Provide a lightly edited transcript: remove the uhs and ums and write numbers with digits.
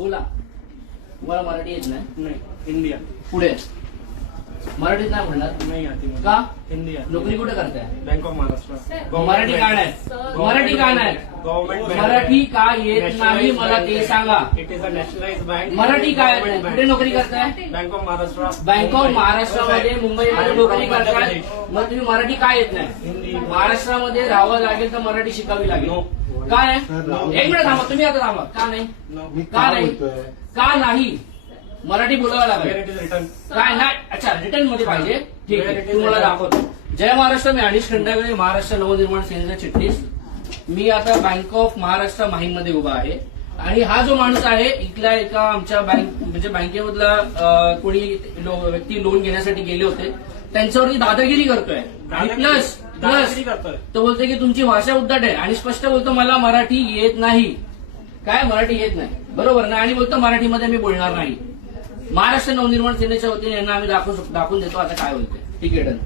बोला. तुम्हाला मराठी येत नाही? नहीं, हिंदी आती. पुढे मराठीत नाही म्हणणार नहीं आती मुझे. का? हिंदी आती. नोकरी कुठे करताय? Bank of Maharashtra. मराठी का नाही? मराठी का नाही? गव्हर्नमेंट मराठी का येत नाही मला ते सांगा. It is a nationalise bank. Marathi काय येत नाही? कुठे नोकरी करताय? Bank of Maharashtra. Bank of महाराष्ट्रामध्ये मुंबईमध्ये नोकरी करताय. मग तुम्ही मराठी का येत नाही? हिंदी. महाराष्ट्रामध्ये राहावं लागेल तर मराठी शिकावी लागेल. नो. काय? एक मिनिट थांबा, तुम्ही आता थांबा. का नाही? नो. का नाही? का नाही? मराठी बोलावं वेर लागेल. It is return. काय नाही? अच्छा, रिटर्न मध्ये पाहिजे. ठीक आहे, तुम्हाला दाखवतो. जय महाराष्ट्र. मी अनिश खंडागळे, महाराष्ट्र नवनिर्माण सेनेचा चिटणीस. मी आता बँक ऑफ महाराष्ट्र माहीममध्ये उभा आहे आणि हा जो माणूस आहे इथल्या एका आमच्या बँक म्हणजे बँकेमधला कोणी व्यक्ती लोन घेण्यासाठी गेले होते, त्यांच्यावरती दादागिरी करतोय. आणि प्लस दादागिरी करतोय. तो बोलतोय की तुमची भाषा उद्धट आहे आणि स्पष्ट बोलतो मला मराठी येत नाही. काय मराठी येत नाही? बरोबर ना? आणि बोलतो मराठीमध्ये मी बोलणार नाही. महाराष्ट्र नवनिर्माण सेनेच्या वतीने यांना आम्ही दाखवून देतो आता काय बोलतोय. ठीक आहे, डन.